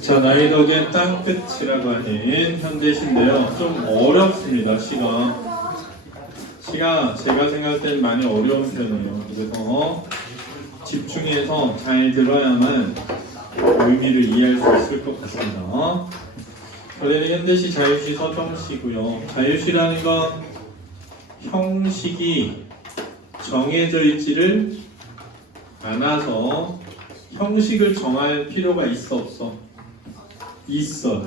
자, 나의 덕엔 땅끝이라고 하는 현대시인데요. 좀 어렵습니다. 시가 제가 생각할 때는 많이 어려운 편이에요. 그래서 집중해서 잘 들어야만 의미를 이해할 수 있을 것 같습니다. 원래는 현대시, 자유시, 서정시고요. 자유시라는 건 형식이 정해져 있지를 않아서 형식을 정할 필요가 있어 없어? 있어.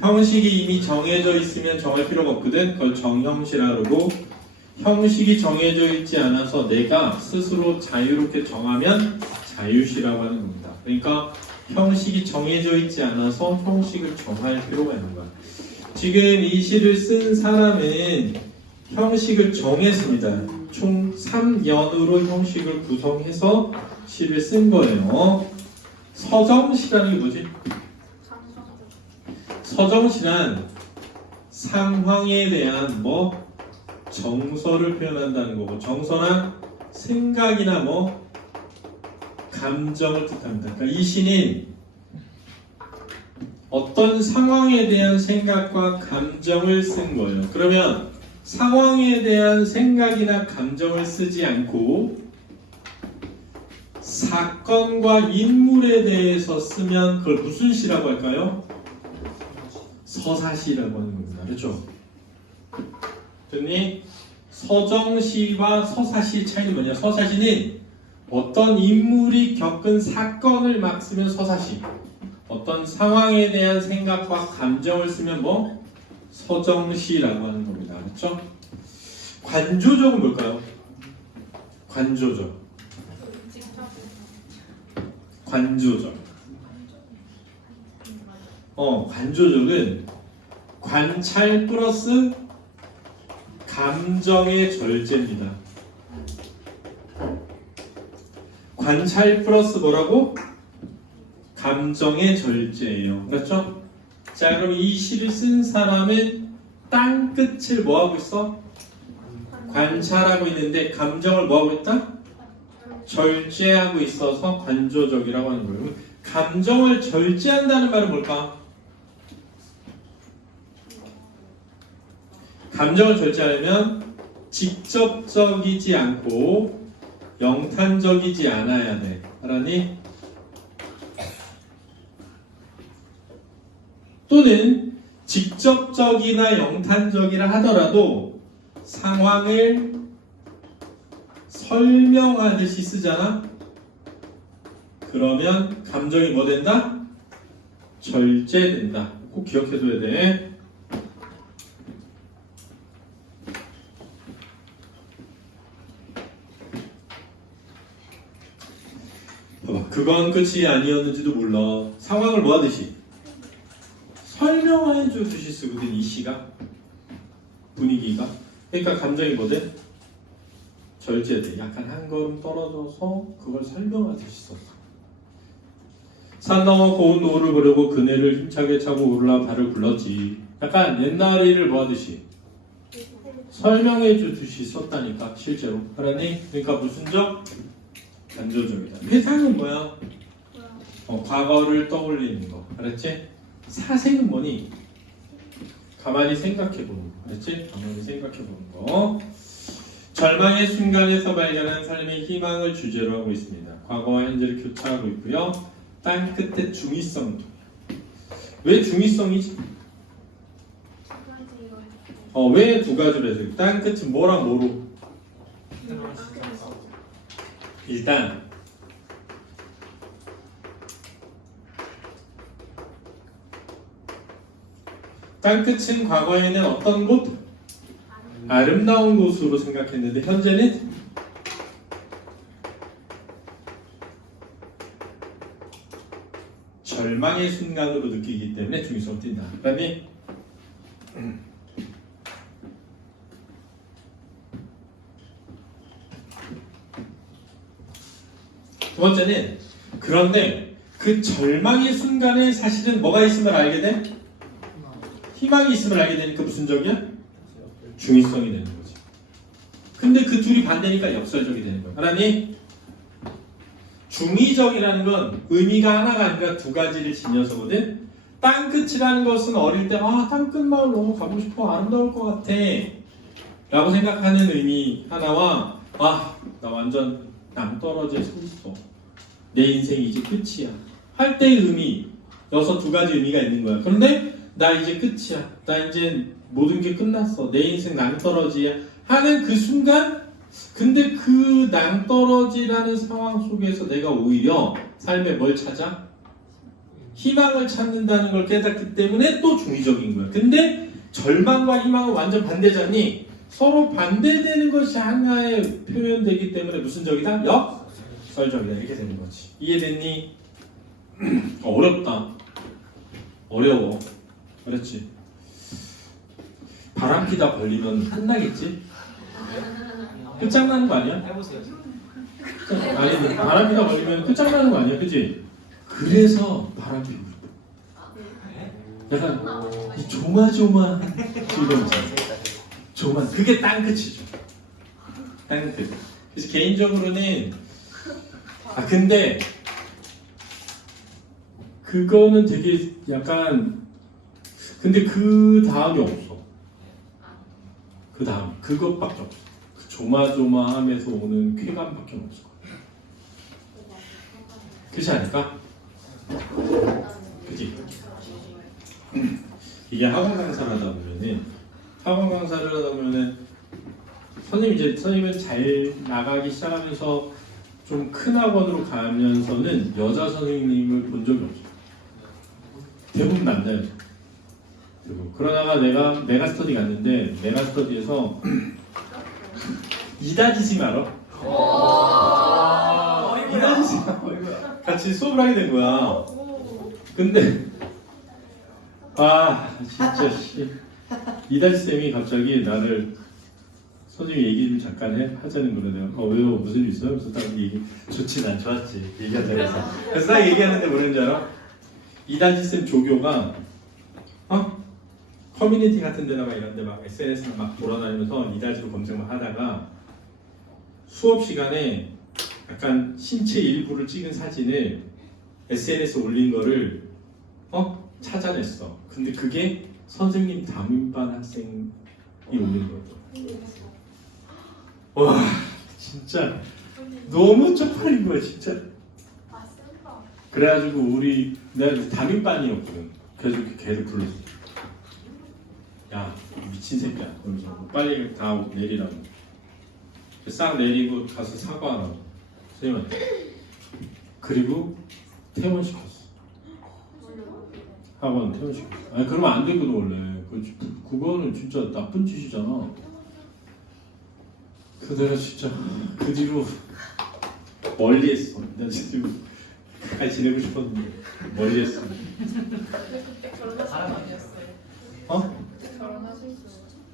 형식이 이미 정해져 있으면 정할 필요가 없거든. 그걸 정형시라고 그러고, 형식이 정해져 있지 않아서 내가 스스로 자유롭게 정하면 자유시라고 하는 겁니다. 그러니까 형식이 정해져 있지 않아서 형식을 정할 필요가 있는 거야. 지금 이 시를 쓴 사람은 형식을 정했습니다. 총 3연으로 형식을 구성해서 시를 쓴 거예요. 서정시라는 게 뭐지? 서정시란 상황에 대한 정서를 표현한다는 거고, 정서나 생각이나 감정을 뜻합니다. 그러니까 이 시는 어떤 상황에 대한 생각과 감정을 쓴 거예요. 그러면 상황에 대한 생각이나 감정을 쓰지 않고 사건과 인물에 대해서 쓰면 그걸 무슨 시라고 할까요? 서사시라고 하는 겁니다. 그렇죠? 됐니? 서정시와 서사시 차이는 뭐냐? 서사시는 어떤 인물이 겪은 사건을 막 쓰면 서사시, 어떤 상황에 대한 생각과 감정을 쓰면 서정시라고 하는 겁니다. 그렇죠? 관조적은 뭘까요? 관조적. 관조적은 관찰 플러스 감정의 절제입니다. 관찰 플러스 뭐라고? 감정의 절제예요. 그렇죠? 자, 그럼 이 시를 쓴 사람은 땅끝을 뭐하고 있어? 관찰하고 있는데 감정을 뭐하고 있다? 절제하고 있어서 관조적이라고 하는 거예요. 감정을 절제한다는 말은 뭘까? 감정을 절제하려면 직접적이지 않고 영탄적이지 않아야 돼. 알았니? 또는 직접적이나 영탄적이라 하더라도 상황을 설명하듯이 쓰잖아? 그러면 감정이 뭐 된다? 절제된다. 꼭 기억해둬야 돼. 봐봐. 그건 끝이 아니었는지도 몰라. 상황을 뭐 하듯이? 설명해 주듯이 쓰거든, 이 시가. 분위기가. 그러니까 감정이 뭐든? 절제돼. 약간 한 걸음 떨어져서 그걸 설명하듯이 썼어. 산 넘어 고운 노을을 보려고 그네를 힘차게 차고 오르라 발을 굴렀지. 약간 옛날일을 뭐 하듯이? 설명해 주듯이 썼다니까, 실제로. 알았니? 그러니까 무슨 적? 관조적이다. 회상은 뭐야? 과거를 떠올리는 거. 알았지? 사색은 뭐니? 가만히 생각해보는 거. 알았지? 가만히 생각해보는 거. 절망의 순간에서 발견한 삶의 희망을 주제로 하고 있습니다. 과거와 현재를 교차하고 있고요. 땅 끝에 중의성도. 왜 중의성이지? 왜 두 가지로 해서? 땅 끝은 뭐랑 뭐로? 일단 땅 끝은 과거에는 어떤 곳? 아름다운 곳으로 생각했는데 현재는 절망의 순간으로 느끼기 때문에 중의성을 띈다. 그 다음에 두 번째는 그런데 그 절망의 순간에 사실은 뭐가 있음을 알게 돼? 희망이 있음을 알게 되니까 무슨 적이야? 중의성이 되는 거지. 근데 그 둘이 반대니까 역설적이 되는 거예요. 하나님, 중의적이라는 건 의미가 하나가 아니라 두 가지를 지녀서거든. 땅끝이라는 것은 어릴 때 땅끝 마을 너무 가고 싶어, 아름다울 것 같아 라고 생각하는 의미 하나와 나 완전 낭떠러지에 서 있어, 내 인생이 이제 끝이야 할 때의 의미, 여기서 두 가지 의미가 있는 거야. 그런데 나 이제 끝이야, 나 이제 모든 게 끝났어, 내 인생 낭떠러지야 하는 그 순간, 근데 그 낭떠러지라는 상황 속에서 내가 오히려 삶에 뭘 찾아? 희망을 찾는다는 걸 깨닫기 때문에 또 중의적인 거야. 근데 절망과 희망은 완전 반대잖니. 서로 반대되는 것이 하나의 표현되기 때문에 무슨 적이다? 역설적이다. 이렇게 되는 거지. 이해됐니? 어렵다. 어려워. 그렇지. 바람피다 걸리면 끝나겠지? 끝장나는 거 아니야? 해보세요. 아니, 바람피다 걸리면 끝장나는 거 아니야? 그치? 그래서 바람 피고 싶어. 약간 이 조마조마한 즐거움. 조마. 그게 땅끝이죠. 땅끝. 그래서 개인적으로는 근데 그거는 되게 약간, 근데 그 다음이 없어. 그 다음 그것밖에 없어. 그 조마조마함에서 오는 쾌감밖에 없어. 그렇지 않을까? 그치? 이게 학원 강사를 하다 보면은 선생님은 잘 나가기 시작하면서 좀 큰 학원으로 가면서는 여자 선생님을 본 적이 없어요. 대부분 남자였어. 그러다가 내가 메가스터디 갔는데, 메가스터디에서 이다지심 알아? 이다지심 같이 수업을 하게 된 거야. 근데 진짜 이다지 쌤이 갑자기 나를, 선생님 얘기 좀 잠깐 하자는 거래. 내가 왜요? 무슨 일 있어요? 그래서 딱 얘기, 좋지, 난 좋았지, 얘기하자고 해서. 그래서 딱 얘기하는데 뭐라는지 알아? 이다지 쌤 조교가 커뮤니티 같은 데나 막 이런 데 막 SNS나 막 돌아다니면서 이다지로 검색 막 하다가 수업 시간에 약간 신체 일부를 찍은 사진을 SNS에 올린 거를 찾아냈어. 근데 그게 선생님 담임반 학생이 올린 거예요. 와, 진짜 너무 쪽팔린 거야, 진짜. 그래가지고 내가 담임반이었거든. 그래서 걔를 불렀어. 야, 미친 새끼야. 그러면서 빨리 다 내리라고. 싹 내리고 가서 사과하라고, 선생님한테. 그리고 퇴원시켰어. 학원 퇴원시켰어. 그러면 안 되거든 원래. 그거는 진짜 나쁜 짓이잖아. 그래서 내가 진짜 그 뒤로 멀리했어. 나 진짜 가까이 지내고 싶었는데 멀리했어. 그때 결혼하신 거 아니었어요? 그때 결혼하셨어요?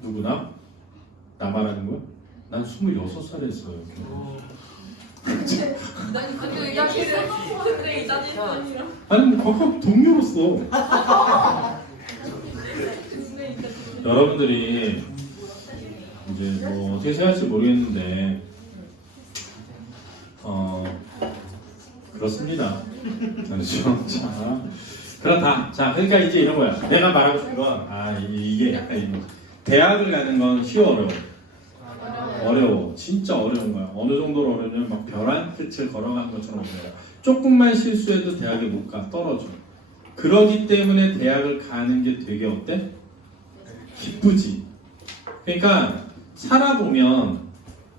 누구나? 나 말하는 거야? 난 26살이었어요. 아니 이야기를 그때 이자님이랑 아니 거기 동료로서. 여러분들이 이제 뭐 어떻게 생각할지 모르겠는데 그렇습니다. 그렇죠. 자, 그렇다. 자, 그러니까 이제 이런 거야. 내가 말하고 싶은 건 이게 약간 이런 거. 대학을 가는 건 쉬워, 어려워. 진짜 어려운 거야. 어느 정도로 어려우냐면 막 벼랑 끝을 걸어가는 것처럼 어려워. 조금만 실수해도 대학에 못 가, 떨어져. 그러기 때문에 대학을 가는 게 되게 어때? 기쁘지. 그러니까 살아보면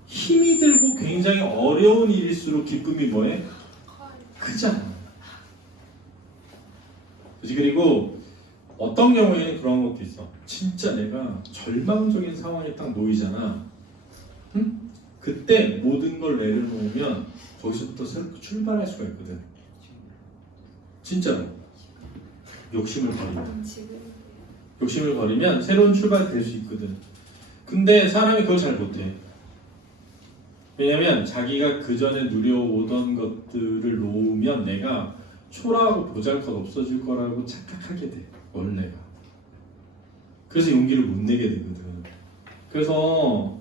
힘이 들고 굉장히 어려운 일일수록 기쁨이 뭐해? 크잖아. 그치? 그리고 어떤 경우에는 그런 것도 있어. 진짜 내가 절망적인 상황에 딱 놓이잖아. 응? 그때 모든 걸 내려놓으면 거기서부터 새롭게 출발할 수가 있거든. 진짜로. 욕심을 버리면 새로운 출발이 될 수 있거든. 근데 사람이 그걸 잘 못해. 왜냐면 자기가 그 전에 누려오던 것들을 놓으면 내가 초라하고 보잘것 없어질 거라고 착각하게 돼, 원래가. 그래서 용기를 못 내게 되거든. 그래서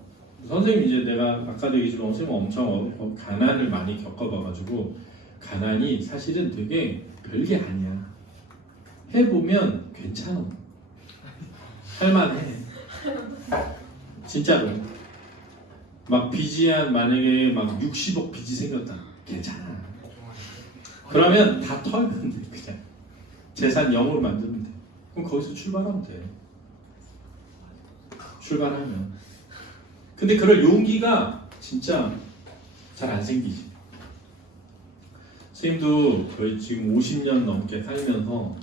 선생님 이제 내가 아까도 얘기했지만 선생님 엄청 가난을 많이 겪어봐가지고 가난이 사실은 되게 별게 아니야. 해보면 괜찮아. 할만해. 진짜로. 막 빚이 만약에 막 60억 빚이 생겼다. 괜찮아. 그러면 다 털면 돼. 그냥 재산 0으로 만들면 돼. 그럼 거기서 출발하면 돼. 출발하면. 근데 그럴 용기가 진짜 잘 안 생기지. 선생님도 거의 지금 50년 넘게 살면서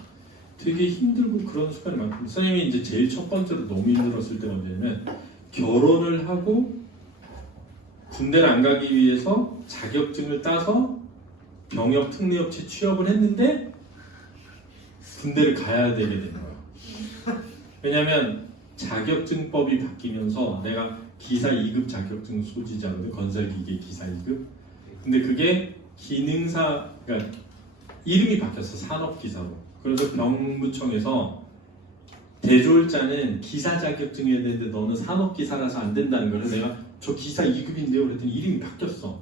되게 힘들고 그런 순간이 많고, 선생님이 이제 제일 첫 번째로 너무 힘들었을 때가 언제냐면 결혼을 하고 군대를 안 가기 위해서 자격증을 따서 병역 특례업체 취업을 했는데 군대를 가야 되게 되는 거야. 왜냐면 자격증법이 바뀌면서 내가 기사 2급 자격증 소지자거든. 건설기계 기사 2급. 근데 그게 기능사, 그러니까 이름이 바뀌었어. 산업기사로. 그래서 병무청에서 대졸자는 기사 자격증이어야 되는데 너는 산업기사라서 안 된다는 거를 내가 저 기사 2급인데요 그랬더니 이름이 바뀌었어.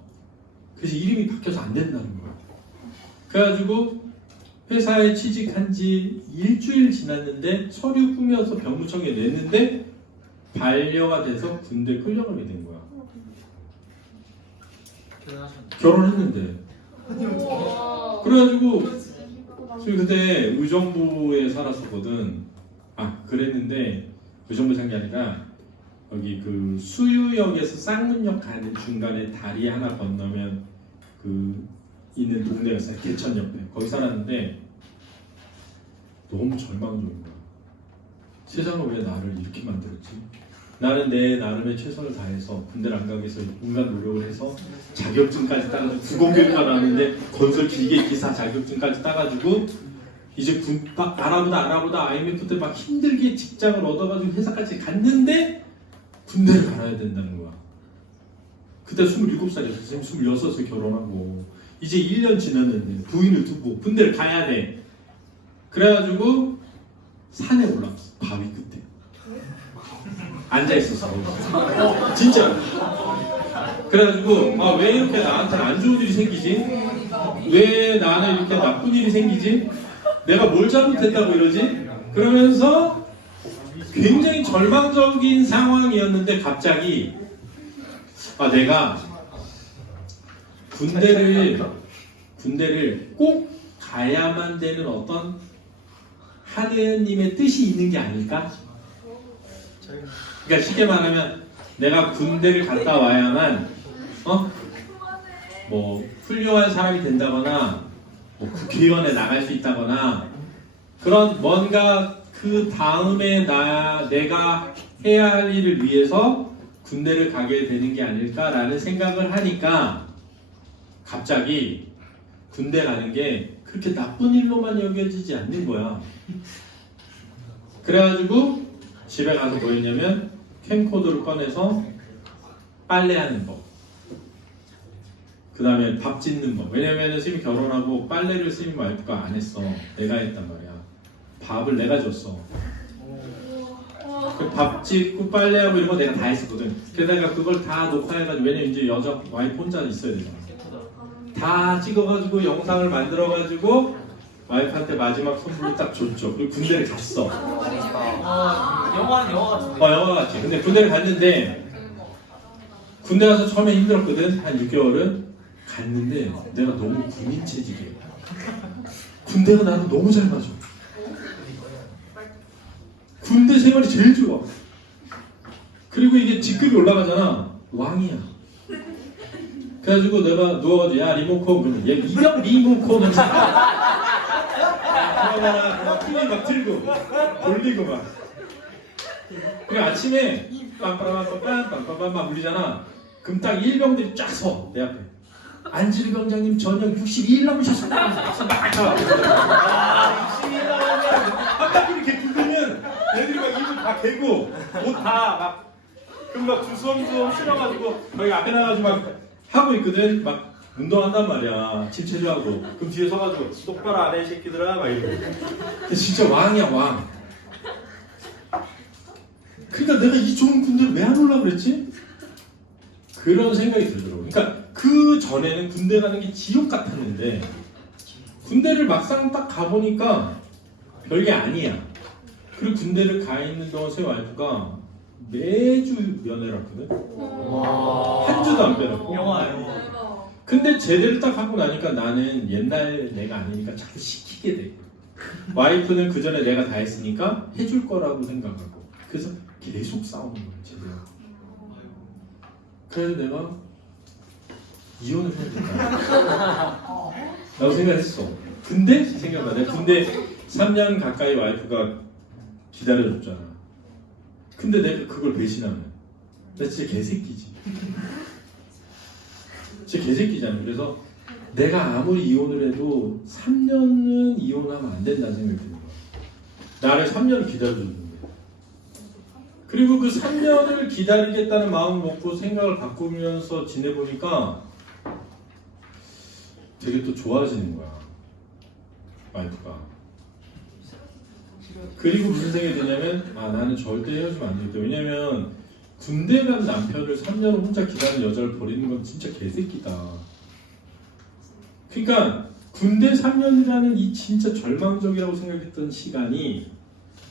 그래서 이름이 바뀌어서 안 된다는 거야. 그래가지고 회사에 취직한 지 일주일 지났는데 서류 꾸며서 병무청에 냈는데 반려가 돼서 군대 끌려가게 된 거야. 결혼했는데. 그래가지고 지금 그때 의정부에 살았었거든. 아 그랬는데 의정부 산 게 아니라 여기 그 수유역에서 쌍문역 가는 중간에 다리 하나 건너면 그 있는 동네가 있어요. 개천 옆에. 거기 살았는데 너무 절망적인 거야. 세상은 왜 나를 이렇게 만들었지? 나는 내 나름의 최선을 다해서 군대를 안 가기 위해서 온갖 노력을 해서 자격증까지 따가지고 구공교육과 나왔는데 건설 기계 기사 자격증까지 따가지고 이제 알아보다 IMF 때 막 힘들게 직장을 얻어가지고 회사까지 갔는데 군대를 갈아야 된다는 거야. 그때 27살이었어. 26살 결혼하고 이제 1년 지났는데 부인을 두고 군대를 가야 돼. 그래가지고 산에 올라갔어. 바위 끝에 앉아있었어. 진짜. 그래가지고 왜 이렇게 나한테 안 좋은 일이 생기지? 왜 나는 이렇게 나쁜 일이 생기지? 내가 뭘 잘못했다고 이러지? 그러면서 굉장히 절망적인 상황이었는데 갑자기 내가 군대를 꼭 가야만 되는 어떤 하느님의 뜻이 있는 게 아닐까? 그러니까 쉽게 말하면 내가 군대를 갔다 와야만 뭐 훌륭한 사람이 된다거나 뭐 국회의원에 나갈 수 있다거나 그런 뭔가 그 다음에 내가 해야 할 일을 위해서 군대를 가게 되는 게 아닐까라는 생각을 하니까 갑자기 군대 가는 게 그렇게 나쁜 일로만 여겨지지 않는 거야. 그래가지고 집에 가서 뭐 했냐면 캠코더를 꺼내서 빨래하는 법, 그 다음에 밥 짓는 법. 왜냐면 선생님이 결혼하고 빨래를 선생님 와이프가 안 했어. 내가 했단 말이야. 밥을 내가 줬어. 밥 짓고 빨래하고 이런 거 내가 다 했었거든. 게다가 그걸 다 녹화해가지고, 왜냐면 이제 여자 와이프 혼자 있어야 되잖아. 다 찍어가지고 영상을 만들어가지고 와이프한테 마지막 선물로 딱 줬죠. 그리고 군대를 갔어. 영화 같은데. 영화 같지. 근데 군대를 갔는데 군대 가서 처음에 힘들었거든. 한 6개월은 갔는데 내가 너무 군인 체질이야. 군대가 나랑 너무 잘 맞아. 군대 생활이 제일 좋아. 그리고 이게 직급이 올라가잖아. 왕이야. 그래가지고 내가 누워가지고 야 리모컨 그러면 얘 이병 리모컨은 그러다가 TV 막 틀고 돌리고 막. 그리고 아침에 빰빰빰빰빰빰빰 막 울리잖아. 그럼 딱 일병들이 쫙 서 내 앞에. 안질병장님 전역 62일 남으셨습니다. 딱 이렇게 부르면 애들이 막 입을 다 개고 옷 다 막 그럼 막 주섬주섬 실어가지고 거기 앞에 나가지고 막 하고 있거든. 막 운동한단 말이야. 침 체조하고. 그럼 뒤에 서가지고 똑바로 안 해 이 새끼들아 막 이러고. 근데 진짜 왕이야 왕. 그러니까 내가 이 좋은 군대를 왜 안 올라 그랬지? 그런 생각이 들더라고요. 그러니까 그 전에는 군대 가는 게 지옥 같았는데 군대를 막상 딱 가보니까 별게 아니야. 그리고 군대를 가 있는 동안 새 와이프가 매주 면회를 했거든. 한 주도 안 빼놨고. 영화. 대박. 근데 제대로 딱 하고 나니까 나는 옛날 내가 아니니까 자꾸 시키게 돼. 와이프는 그 전에 내가 다 했으니까 해줄 거라고 생각하고. 그래서 계속 싸우는 거야, 제대로. 그래서 내가 이혼을 해야 된다. 라고 생각했어. 근데 생각해봐. 내가 군대 3년 가까이 와이프가 기다려줬잖아. 근데 내가 그걸 배신하면 나 진짜 개새끼지. 진짜 개새끼잖아. 그래서 내가 아무리 이혼을 해도 3년은 이혼하면 안 된다는 생각이 드는 거야. 나를 3년을 기다려줬는데. 그리고 그 3년을 기다리겠다는 마음을 먹고 생각을 바꾸면서 지내보니까 되게 또 좋아지는 거야. 와이프가. 그리고 무슨 생각이 드냐면 나는 절대 헤어지면 안 되겠다. 왜냐면 군대 간 남편을 3년을 혼자 기다리는 여자를 버리는 건 진짜 개새끼다. 그러니까 군대 3년이라는 이 진짜 절망적이라고 생각했던 시간이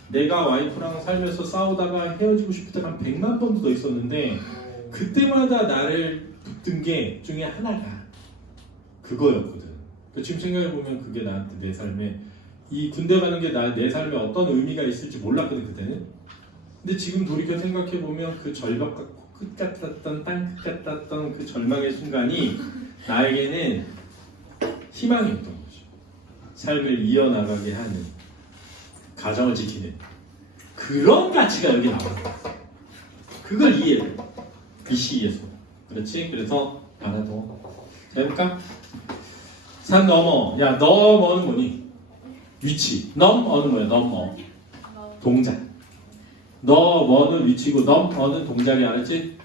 내가 와이프랑 살면서 싸우다가 헤어지고 싶을 때가 한 100만 번도 더 있었는데 그때마다 나를 붙든 게 중에 하나가 그거였거든. 지금 생각해보면 그게 나한테 내 삶에 이 군대 가는 게 내 삶에 어떤 의미가 있을지 몰랐거든 그때는. 근데 지금 돌이켜 생각해보면 그 절벽 같고 끝 같았던 땅끝 같았던 그 절망의 순간이 나에게는 희망이었던 거죠. 삶을 이어나가게 하는 가정을 지키는 그런 가치가 여기 나와요. 그걸 이해해. 이 시기에서. 그렇지? 그래서 하나 더. 자, 해볼까? 산 넘어. 야, 넘어는 뭐니? 위치. 넘어는 뭐야? 넘어. 동작. 넘어는 위치고 넘어는 동작이 알았지?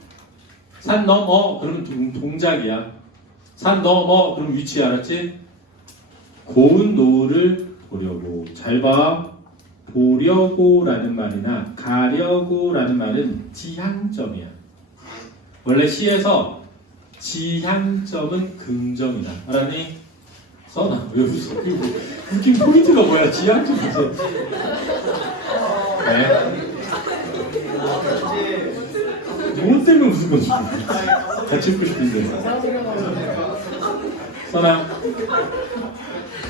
산 넘어 그러면 동작이야. 산 넘어 그럼 위치 알았지? 고운 노을을 보려고. 잘 봐. 보려고라는 말이나 가려고라는 말은 지향점이야. 원래 시에서 지향점은 긍정이다. 알았니? 써놔. 왜 웃어? 웃긴 포인트가 뭐야? 지향점에서. 네. 뭐 때문에 웃은 거지? 같이 웃고 싶은데.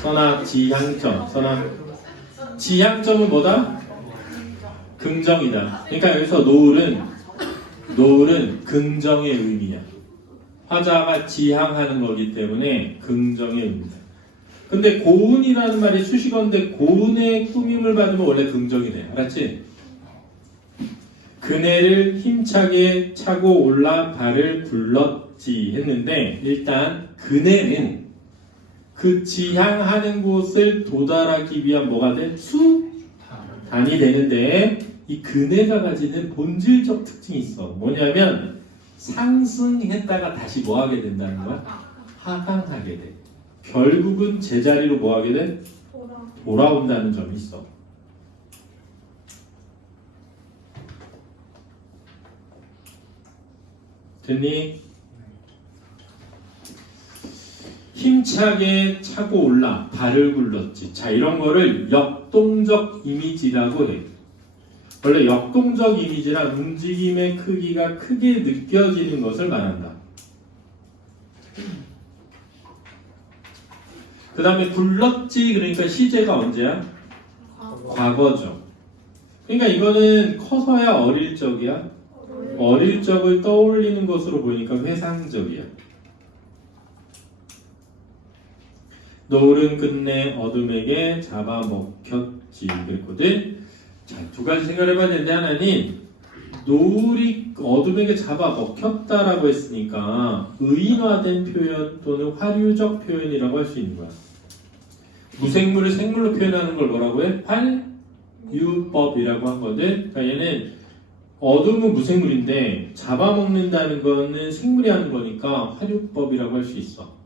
써놔 지향점. 써놔. 지향점은 뭐다? 긍정이다. 그러니까 여기서 노을은 긍정의 의미야. 화자가 지향하는 거기 때문에 긍정의 의미다. 근데 고운이라는 말이 수식어인데 고운의 꾸밈을 받으면 원래 긍정이네. 알았지? 그네를 힘차게 차고 올라 발을 굴렀지 했는데 일단 그네는 그 지향하는 곳을 도달하기 위한 뭐가 돼? 수단이 되는데 이 그네가 가지는 본질적 특징이 있어. 뭐냐면 상승했다가 다시 뭐 하게 된다는 거야? 하강하게 돼. 결국은 제자리로 뭐 하게 돼? 돌아온다는 점이 있어. 됐니? 힘차게 차고 올라 발을 굴렀지. 자, 이런 거를 역동적 이미지라고 해. 원래 역동적 이미지란 움직임의 크기가 크게 느껴지는 것을 말한다. 그 다음에 굴렀지 그러니까 시제가 언제야? 과거죠. 그러니까 이거는 커서야 어릴 적이야. 어릴 적을 떠올리는 것으로 보니까 회상적이야. 노을은 끝내 어둠에게 잡아먹혔지 그랬거든. 자, 두 가지 생각을 해봐야 되는데 하나는 노을이 어둠에게 잡아먹혔다라고 했으니까 의인화된 표현 또는 화류적 표현이라고 할 수 있는 거야. 무생물을 생물로 표현하는 걸 뭐라고 해? 활유법이라고 하거든. 그러니까 얘는 어둠은 무생물인데 잡아먹는다는 거는 생물이 하는 거니까 활유법이라고 할 수 있어.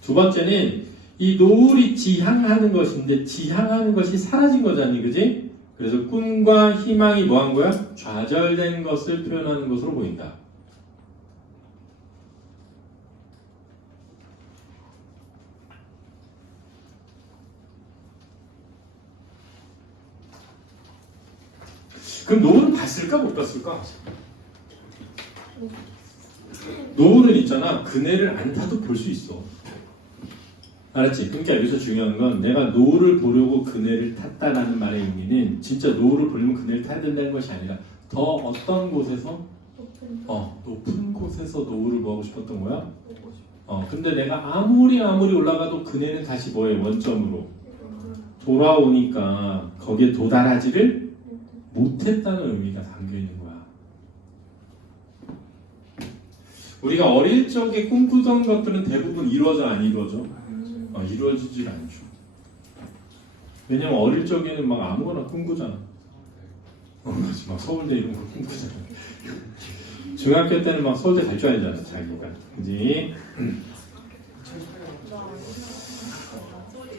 두 번째는 이 노을이 지향하는 것인데 지향하는 것이 사라진 거잖니, 그지? 그래서 꿈과 희망이 뭐 한 거야? 좌절된 것을 표현하는 것으로 보인다. 그럼 노을은 봤을까 못 봤을까? 노을은 있잖아. 그네를 안 타도 볼 수 있어. 알았지? 그러니까 여기서 중요한 건 내가 노을을 보려고 그네를 탔다라는 말의 의미는 진짜 노을을 보려면 그네를 타야 된다는 것이 아니라 더 어떤 곳에서 높은 곳에서 노을을 보고 싶었던 거야? 근데 내가 아무리 올라가도 그네는 다시 뭐해? 원점으로 돌아오니까 거기에 도달하지를 못했다는 의미가 담겨 있는 거야. 우리가 어릴 적에 꿈꾸던 것들은 대부분 이루어져 안 이루어져? 이루어지질 않죠. 왜냐면 어릴 적에는 막 아무거나 꿈꾸잖아. 그렇지, 막 서울대 이런 거 꿈꾸잖아. 중학교 때는 막 서울대 갈 줄 알잖아, 자기가. 그지?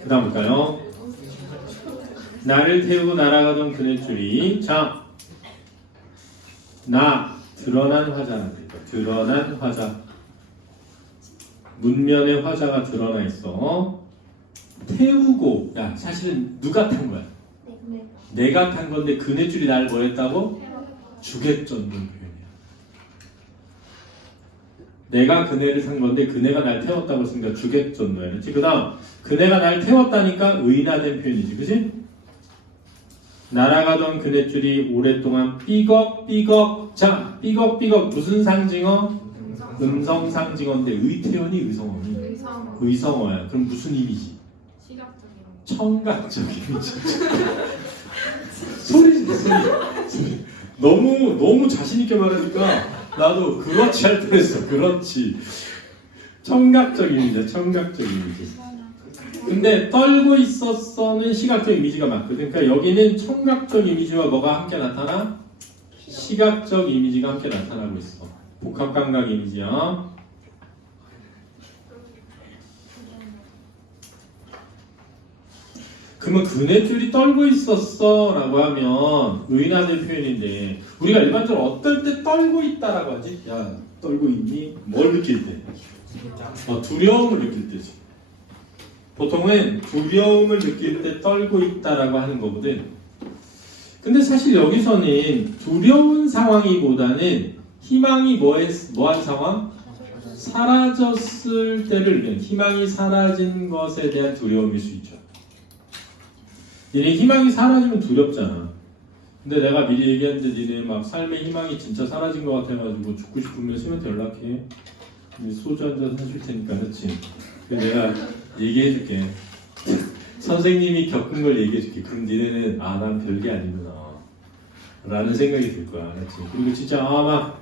그 다음 볼까요? 나를 태우고 날아가던 그네줄이 자, 나 드러난 화자란다. 드러난 화자. 문면에 화자가 드러나 있어. 태우고, 야, 사실은 누가 탄 거야? 내가 탄 건데 그네줄이 날 뭐 했다고? 주겠전는 표현이야. 내가 그네를 탄 건데 그네가 날 태웠다고 했으니까 주겠전노야. 그렇지? 그 다음, 그네가 날 태웠다니까 의인화된 표현이지. 그치? 날아가던 그네줄이 오랫동안 삐걱삐걱. 자, 삐걱삐걱 무슨 상징어? 음성상징어인데 의태어니 의성어니? 의성어야. 그럼 무슨 이미지? 시각적인 청각적 이미지. 소리. 너무 자신 있게 말하니까 나도 그렇지 할 뻔했어. 그렇지. 청각적 이미지야. 청각적 이미지. 근데 떨고 있었어는 시각적 이미지가 맞거든. 그러니까 여기는 청각적 이미지와 뭐가 함께 나타나? 시각적 이미지가 함께 나타나고 있어. 복합감각 이미지야. 그러면 그네줄이 떨고 있었어 라고 하면 의인화된 표현인데 우리가 일반적으로 어떨 때 떨고 있다라고 하지? 야, 떨고 있니? 뭘 느낄 때? 두려움을 느낄 때지. 보통은 두려움을 느낄 때 떨고 있다라고 하는 거거든. 근데 사실 여기서는 두려운 상황이보다는 희망이 뭐한 상황? 사라졌을 때를 의미한 희망이 사라진 것에 대한 두려움일 수 있죠. 니네 희망이 사라지면 두렵잖아. 근데 내가 미리 얘기했는데 니네 막 삶의 희망이 진짜 사라진 것 같아가지고 죽고 싶으면 수면한테 연락해. 소주 한잔 사줄 테니까. 그렇지? 내가 얘기해줄게. 선생님이 겪은 걸 얘기해줄게. 그럼 니네는 난 별게 아니구나 라는 생각이 들 거야. 알았지? 그리고 진짜 막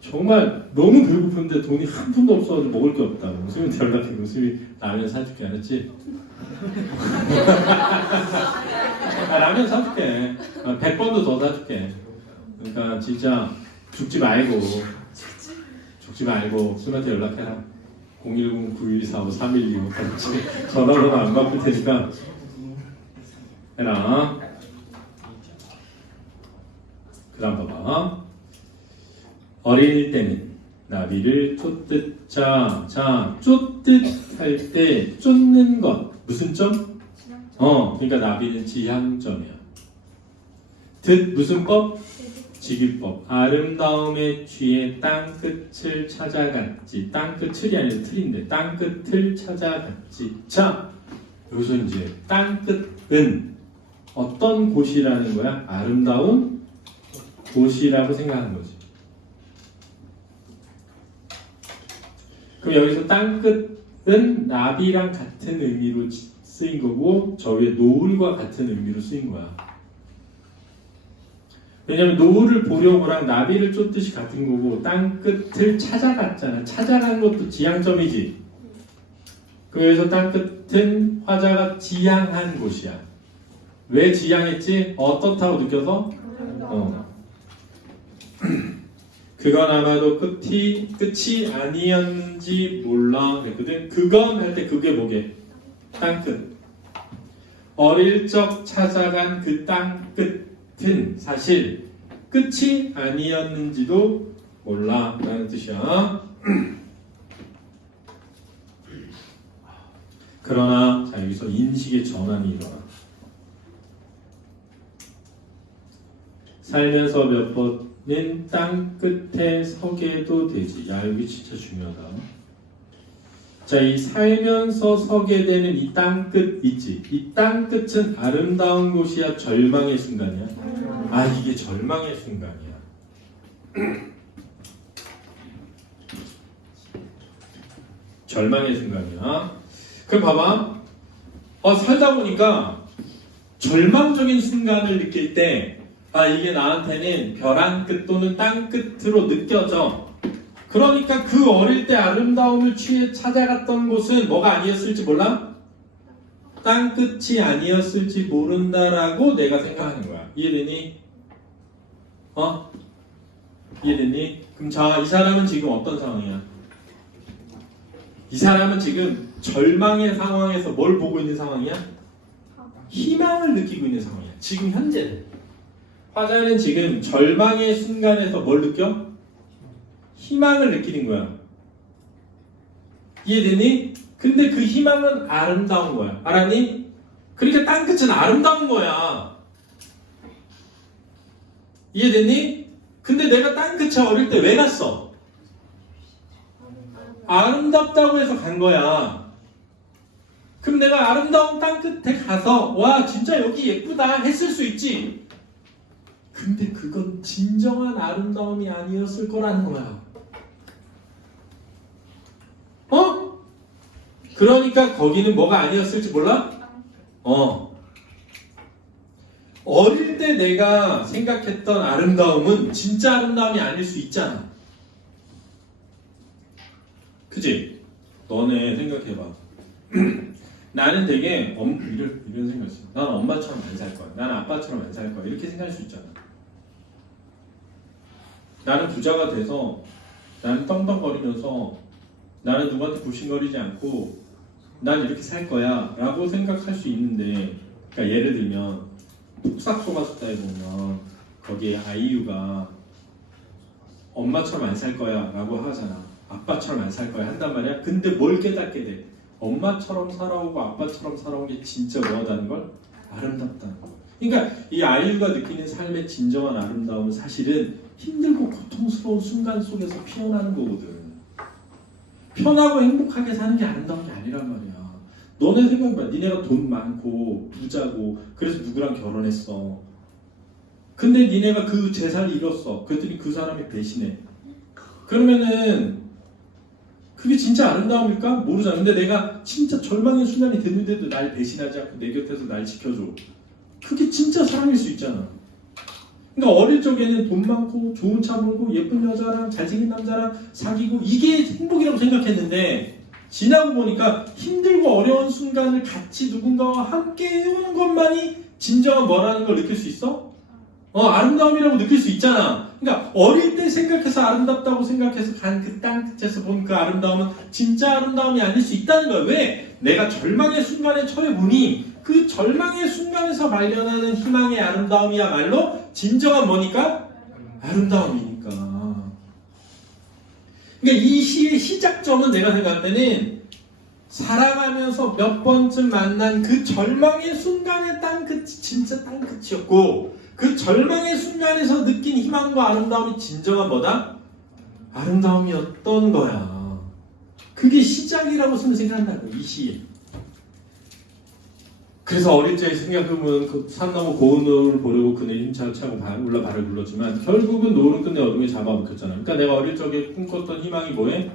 정말 너무 배고픈데 돈이 한 푼도 없어가지고 먹을 게 없다. 선생님한테 연락해. 선생님이 라면 사줄게. 알았지? 라면 사줄게. 100번도 더 사줄게. 그러니까 진짜 죽지 말고 선생님한테 연락해라. 010-9145-3125 전화번호 안 바꿀 테니까 해라. 그 다음 봐봐. 어릴 때는 나비를 쫓듯. 자, 쫓듯 할 때 쫓는 것 무슨 점? 그러니까 나비는 지향점이야. 듯 무슨 법? 지기법. 아름다움에 취해 땅끝을 찾아갔지. 땅끝이 아니라 틀인데 땅끝을 찾아갔지. 자, 여기서 이제 땅끝은 어떤 곳이라는 거야? 아름다운 곳이라고 생각하는 거지. 그럼 여기서 땅끝은 나비랑 같은 의미로 쓰인 거고 저 위에 노을과 같은 의미로 쓰인 거야. 왜냐면 노을을 보려고랑 나비를 쫓듯이 같은 거고 땅끝을 찾아갔잖아. 찾아간 것도 지향점이지. 그래서 땅끝은 화자가 지향한 곳이야. 왜 지향했지? 어떻다고 느껴서? 그건 아마도 끝이 아니었는지 몰라 그랬거든. 그건 할 때 그게 뭐게? 땅끝. 어릴 적 찾아간 그 땅 끝은 사실 끝이 아니었는지도 몰라 라는 뜻이야. 그러나 자 여기서 인식의 전환이 일어나. 살면서 몇 번은 땅 끝에 서게도 되지. 야 여기 진짜 중요하다. 자, 이 살면서 서게 되는 이 땅 끝 있지. 이 땅 끝은 아름다운 곳이야, 절망의 순간이야. 아 이게 절망의 순간이야. 절망의 순간이야. 그럼 봐봐. 살다 보니까 절망적인 순간을 느낄 때, 이게 나한테는 벼랑 끝 또는 땅 끝으로 느껴져. 그러니까 그 어릴 때 아름다움을 취해 찾아갔던 곳은 뭐가 아니었을지 몰라? 땅 끝이 아니었을지 모른다라고 내가 생각하는 거야. 이해되니? 이해됐니? 그럼 자, 이 사람은 지금 어떤 상황이야? 이 사람은 지금 절망의 상황에서 뭘 보고 있는 상황이야? 희망을 느끼고 있는 상황이야. 지금 현재는. 화자는 지금 절망의 순간에서 뭘 느껴? 희망을 느끼는 거야. 이해됐니? 근데 그 희망은 아름다운 거야. 알았니? 그러니까 땅끝은 아름다운 거야. 이해됐니? 근데 내가 땅끝에 어릴 때 왜 갔어? 아름답다고 해서 간 거야. 그럼 내가 아름다운 땅끝에 가서 와 진짜 여기 예쁘다 했을 수 있지. 근데 그건 진정한 아름다움이 아니었을 거라는 거야. 그러니까 거기는 뭐가 아니었을지 몰라? 어릴 때 내가 생각했던 아름다움은 진짜 아름다움이 아닐 수 있잖아. 그치? 너네 생각해봐. 나는 되게 이런 생각 있어. 난 엄마처럼 안 살 거야. 나는 아빠처럼 안 살 거야. 이렇게 생각할 수 있잖아. 나는 부자가 돼서 나는 떵떵거리면서 나는 누구한테 불신거리지 않고 난 이렇게 살 거야 라고 생각할 수 있는데, 그러니까 예를 들면 폭삭소가수다에 보면 거기에 아이유가 엄마처럼 안 살 거야 라고 하잖아. 아빠처럼 안 살 거야 한단 말이야. 근데 뭘 깨닫게 돼? 엄마처럼 살아오고 아빠처럼 살아온 게 진짜 뭐하다는 걸? 아름답다는 거. 그러니까 이 아이유가 느끼는 삶의 진정한 아름다움은 사실은 힘들고 고통스러운 순간 속에서 피어나는 거거든. 편하고 행복하게 사는 게 아름다운 게 아니란 말이야. 너네 생각해봐. 니네가 돈 많고 부자고 그래서 누구랑 결혼했어. 근데 니네가 그 재산을 잃었어. 그랬더니 그 사람이 배신해. 그러면은 그게 진짜 아름다움일까? 모르잖아. 근데 내가 진짜 절망의 순간이 됐는데도 날 배신하지 않고 내 곁에서 날 지켜줘. 그게 진짜 사랑일 수 있잖아. 그러니까 어릴 적에는 돈 많고 좋은 차 몰고 예쁜 여자랑 잘생긴 남자랑 사귀고 이게 행복이라고 생각했는데, 지나고 보니까 힘들고 어려운 순간을 같이 누군가와 함께 해오는 것만이 진정한 뭐라는 걸 느낄 수 있어? 아름다움이라고 느낄 수 있잖아. 그러니까 어릴 때 생각해서 아름답다고 생각해서 간 그 땅 끝에서 본 그 아름다움은 진짜 아름다움이 아닐 수 있다는 거야. 왜? 내가 절망의 순간에 처해 보니 그 절망의 순간에서 발견하는 희망의 아름다움이야말로 진정한 뭐니까? 아름다움이니까. 그러니까 이 시의 시작점은 내가 생각할 때는 살아가면서 몇 번쯤 만난 그 절망의 순간의 땅끝이 진짜 땅끝이었고, 그 절망의 순간에서 느낀 희망과 아름다움이 진정한 뭐다? 아름다움이었던 거야. 그게 시작이라고 생각한다고, 이 시에. 그래서 어릴 적에 생각해보면 그 산 너머 고운 노을을 보려고 그네 힘차게 차고 올라 발을 굴렀지만 결국은 노을은 끝내 어둠에 잡아먹혔잖아. 그러니까 내가 어릴 적에 꿈꿨던 희망이 뭐해?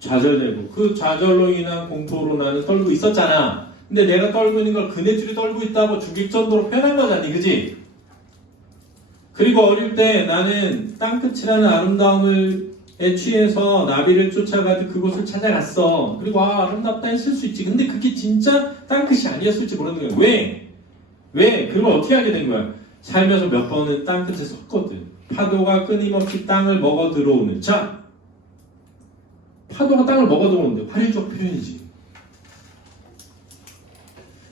좌절되고 그 좌절로 인한 공포로 나는 떨고 있었잖아. 근데 내가 떨고 있는 걸 그네들이 떨고 있다고 죽일 정도로 표현한 거잖니, 그지? 그리고 어릴 때 나는 땅끝이라는 아름다움을 취해서 나비를 쫓아가듯 그곳을 찾아갔어. 그리고 아름답다 했을 수 있지. 근데 그게 진짜 땅끝이 아니었을지 모르는 거야. 왜? 그걸 어떻게 하게 된 거야? 살면서 몇 번은 땅끝에 섰거든. 파도가 끊임없이 땅을 먹어 들어오는. 자, 파도가 땅을 먹어 들어오는데 활일적 표현이지.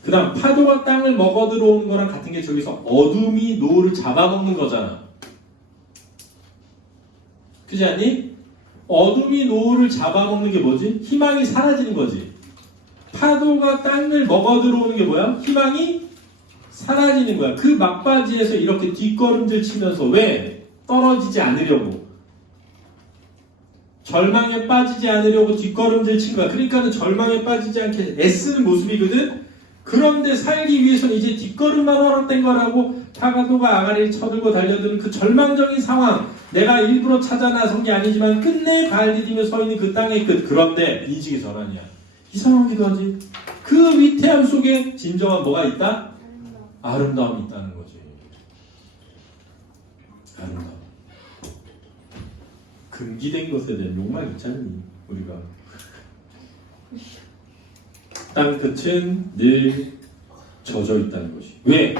그 다음 파도가 땅을 먹어 들어오는 거랑 같은 게 저기서 어둠이 노을을 잡아먹는 거잖아. 그렇지 않니? 어둠이 노을을 잡아먹는 게 뭐지? 희망이 사라지는 거지. 파도가 땅을 먹어 들어오는 게 뭐야? 희망이 사라지는 거야. 그 막바지에서 이렇게 뒷걸음질 치면서 왜? 떨어지지 않으려고. 절망에 빠지지 않으려고 뒷걸음질 친 거야. 그러니까는 절망에 빠지지 않게 애쓰는 모습이거든. 그런데 살기 위해서는 이제 뒷걸음만 허락된 거라고 파도가 아가리를 쳐들고 달려드는 그 절망적인 상황. 내가 일부러 찾아 나선 게 아니지만 끝내 발 디디며 서 있는 그 땅의 끝. 그런데 인식이 전환이야. 이상하기도 하지. 그 위태함 속에 진정한 뭐가 있다? 아름다움이 있다는 거지. 아름다움. 금기된 것에 대한 욕망 있잖니 우리가. 땅끝은 늘 젖어 있다는 것이. 왜?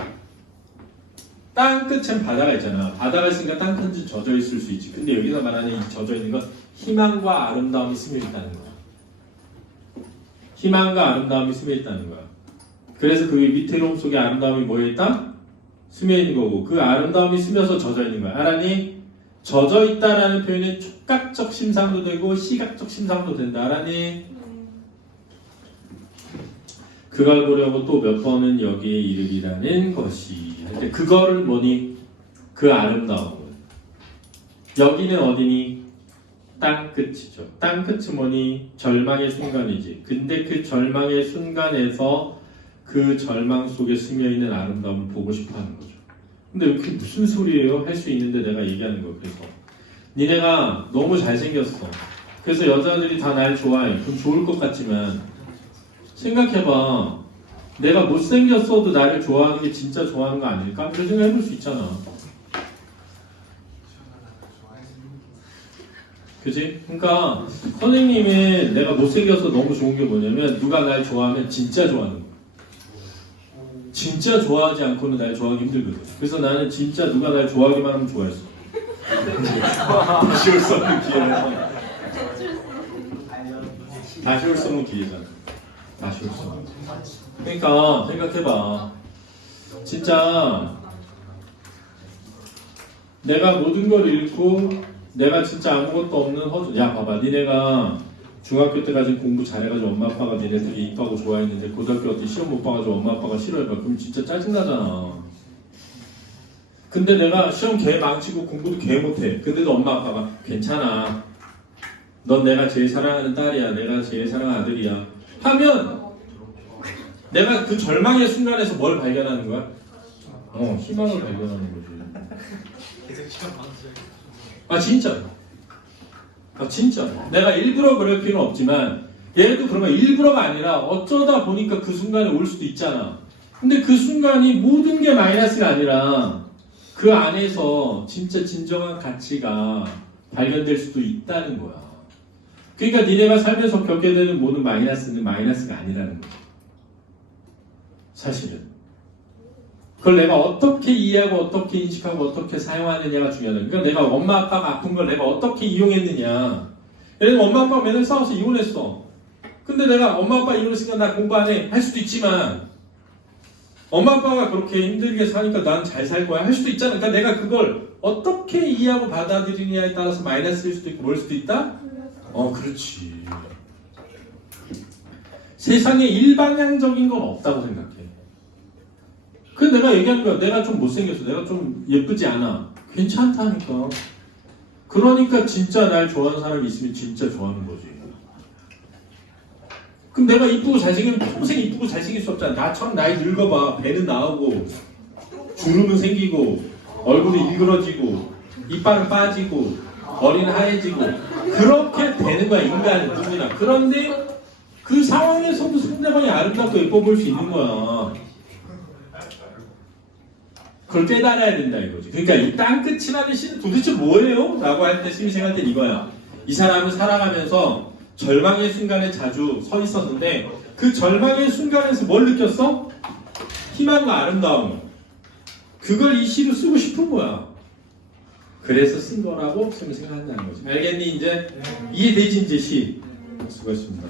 땅끝엔 바다가 있잖아. 바다가 있으니까 땅끝은 젖어 있을 수 있지. 근데 여기서 말하는 이 젖어 있는 건 희망과 아름다움이 스며 있다는 거야. 희망과 아름다움이 스며 있다는 거야. 그래서 그 위태로움 속에 아름다움이 모여 있다? 스며 있는 거고, 그 아름다움이 스며서 젖어 있는 거야. 알았니? 젖어 있다라는 표현은 촉각적 심상도 되고 시각적 심상도 된다. 알았니? 그걸 보려고 또 몇 번은 여기에 이르리라는 것이. 근데 그거를 뭐니? 그 아름다움은. 여기는 어디니? 땅끝이죠. 땅끝이 뭐니? 절망의 순간이지. 근데 그 절망의 순간에서 그 절망 속에 스며있는 아름다움을 보고 싶어하는 거죠. 근데 그게 무슨 소리예요? 할 수 있는데 내가 얘기하는 거예요. 그래서 니네가 너무 잘생겼어. 그래서 여자들이 다 날 좋아해. 그럼 좋을 것 같지만 생각해봐. 내가 못생겼어도 나를 좋아하는 게 진짜 좋아하는 거 아닐까? 그런 생각 해볼 수 있잖아. 그치? 그러니까 선생님이 내가 못생겨서 너무 좋은 게 뭐냐면 누가 날 좋아하면 진짜 좋아하는 거야. 진짜 좋아하지 않고는 날 좋아하기 힘들거든. 그래서 나는 진짜 누가 날 좋아하기만 하면 좋아했어. 다시 올 수 없는 기회야. 다시 올 수 없는 기회잖아. 다시 올 수 없는. 그러니까 생각해봐. 진짜 내가 모든 걸 잃고 내가 진짜 아무것도 없는 허전. 야 봐봐, 니네가 중학교 때까지 공부 잘해가지고 엄마 아빠가 니네들이 이뻐하고 좋아했는데 고등학교 때 시험 못 봐가지고 엄마 아빠가 싫어해봐. 그럼 진짜 짜증나잖아. 근데 내가 시험 개 망치고 공부도 개 못해. 근데도 엄마 아빠가 괜찮아. 넌 내가 제일 사랑하는 딸이야. 내가 제일 사랑하는 아들이야. 하면 내가 그 절망의 순간에서 뭘 발견하는 거야? 희망을 발견하는 거지. 계속 시간 많으세요. 아 진짜. 아 진짜. 내가 일부러 그럴 필요는 없지만 얘도 그러면 일부러가 아니라 어쩌다 보니까 그 순간에 올 수도 있잖아. 근데 그 순간이 모든 게 마이너스가 아니라 그 안에서 진짜 진정한 가치가 발견될 수도 있다는 거야. 그러니까 니네가 살면서 겪게 되는 모든 마이너스는 마이너스가 아니라는 거야. 사실은. 그걸 내가 어떻게 이해하고 어떻게 인식하고 어떻게 사용하느냐가 중요하다. 그러니까 내가 엄마 아빠가 아픈 걸 내가 어떻게 이용했느냐. 예를 들면 엄마 아빠가 맨날 싸워서 이혼했어. 근데 내가 엄마 아빠 이혼했으니까 나 공부 안 해. 할 수도 있지만 엄마 아빠가 그렇게 힘들게 사니까 난 잘 살 거야. 할 수도 있잖아. 그러니까 내가 그걸 어떻게 이해하고 받아들이느냐에 따라서 마이너스일 수도 있고 뭘 수도 있다? 그렇지. 세상에 일방향적인 건 없다고 생각해. 그래서 내가 얘기하는 거야. 내가 좀 못생겼어. 내가 좀 예쁘지 않아. 괜찮다니까. 그러니까 진짜 날 좋아하는 사람이 있으면 진짜 좋아하는 거지. 그럼 내가 이쁘고 잘생기면 평생 이쁘고 잘생길 수 없잖아. 나처럼 나이 늙어봐. 배는 나오고 주름은 생기고 얼굴이 일그러지고 이빨은 빠지고 머리는 하얘지고 그렇게 되는 거야. 인간은 누구나. 그런데 그 상황에서도 상대방이 아름답고 예뻐 보일 수 있는 거야. 그걸 깨달아야 된다 이거지. 그러니까 이 땅끝이라는 시는 도대체 뭐예요? 라고 할 때 스미생한테는 이거야. 이 사람은 살아가면서 절망의 순간에 자주 서 있었는데 그 절망의 순간에서 뭘 느꼈어? 희망과 아름다움. 그걸 이 시로 쓰고 싶은 거야. 그래서 쓴 거라고 생각한다는 거지. 알겠니 이제? 이해되지 이제 시? 수고했습니다.